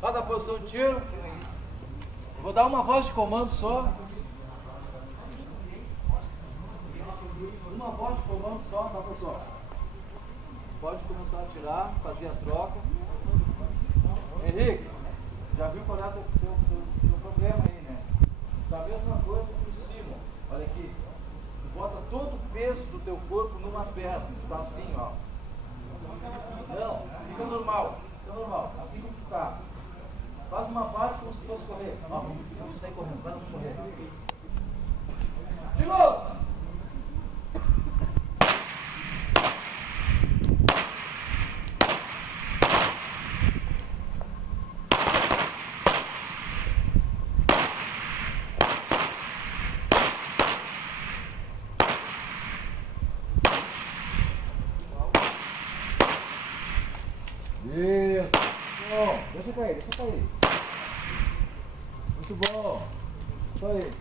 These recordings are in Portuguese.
Faz a posição de tiro. Vou dar uma voz de comando só. Uma voz de comando só, tá, pessoal? Pode começar a atirar, fazer a troca. Henrique, já viu qual é o teu problema aí, né? Tá a mesma coisa por cima. Olha aqui. Bota todo o peso do teu corpo numa perna. Tá assim, ó. Não, fica normal. Fica normal. Assim como tu tá. Faz uma base como se fosse correr. Ó, vamos sair correndo. Vamos correr. De novo! Isso! Bom, deixa cair, deixa cair. Muito bom. Isso aí.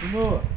Continua.